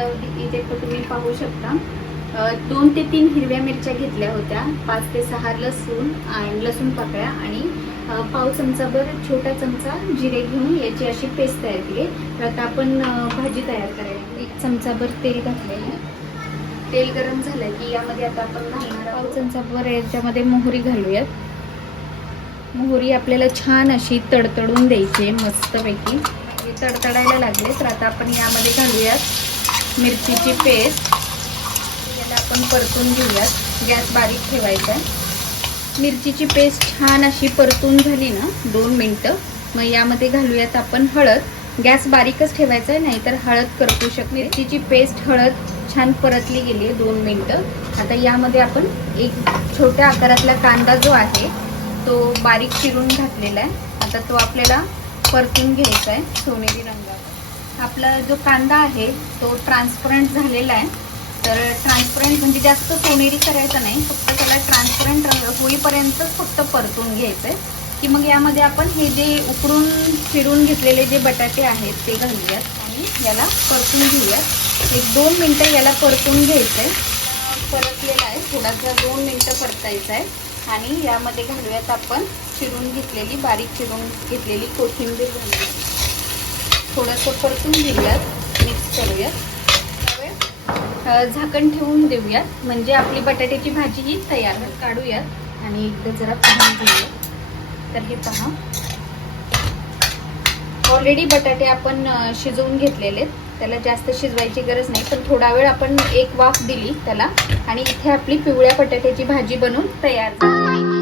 इथे तुम्ही पाहू शकता 2 ते 3 हिरव्या मिरच्या घेतल्या होत्या, 5 ते 6 लसूण आणि लसूण पाकळ्या आणि पाव चमचाभर छोटा चमचा जिरे घेऊन याची अशी पेस्ट तयार केली. तर आता आपण भाजी तयार करायला 1 चमचाभर तेल घातलेलं. तेल गरम झालं की यामध्ये आता आपण घालणार पाव चमचाभर याच्यामध्ये मोहरी घालूयात. मोहरी आपल्याला छान अशी तडतडून द्यायची मस्तपैकी. तडतडायला लागले तर आता आपण यामध्ये घालूयात मिरचीची पेस्ट. याला आपण परतून घेऊयात. गॅस बारीक ठेवायचा आहे. मिरचीची पेस्ट छान अशी परतून झाली ना 2 मिनटं, मग यामध्ये घालूयात आपण हळद. गॅस बारीकच ठेवायचा आहे, नाहीतर हळद करपू शकते. मिरचीची पेस्ट हळद छान परतली गेली आहे 2 मिनटं. आता यामध्ये आपण एक छोट्या आकारातला कांदा जो आहे तो बारीक चिरून घातलेला आहे. आता तो आपल्याला परतून घ्यायचा आहे सोनेरी रंगाचा. आपला जो कांदा आहे तो ट्रान्सपरंट झालेला आहे. तर ट्रान्सपरंट म्हणजे जास्त सोनेरी करायचा नाही, फक्त त्याला ट्रान्सपरंट रंग होईपर्यंतच फक्त परतून घ्यायचं आहे. की मग यामध्ये आपण हे जे उकडून चिरून घेतलेले जे बटाटे आहेत ते घालूयात आणि याला परतून घेऊयात. 1-2 मिनटं याला परतून घ्यायचं आहे. परतलेला आहे, थोडासा 2 मिनटं परतायचं आहे. आणि यामध्ये घालूयात आपण बारीक चिरून घेतलेली कोथिंबीर घालूयात. थोडंसं परतून घेऊयात, मिक्स करूयात. झाकण ठेवून देऊयात, म्हणजे आपली बटाट्याची भाजी ही तयार. काढूयात आणि एकदा जरा पाहून घेऊयात. तर हे पहा, ऑलरेडी बटाटे आपण शिजवून घेतलेले. त्याला जास्त शिजवायची गरज नाही, पण थोडा वेळ आपण एक वाफ दिली त्याला आणि इथे आपली पिवळ्या बटाट्याची भाजी बनवून तयार झाली.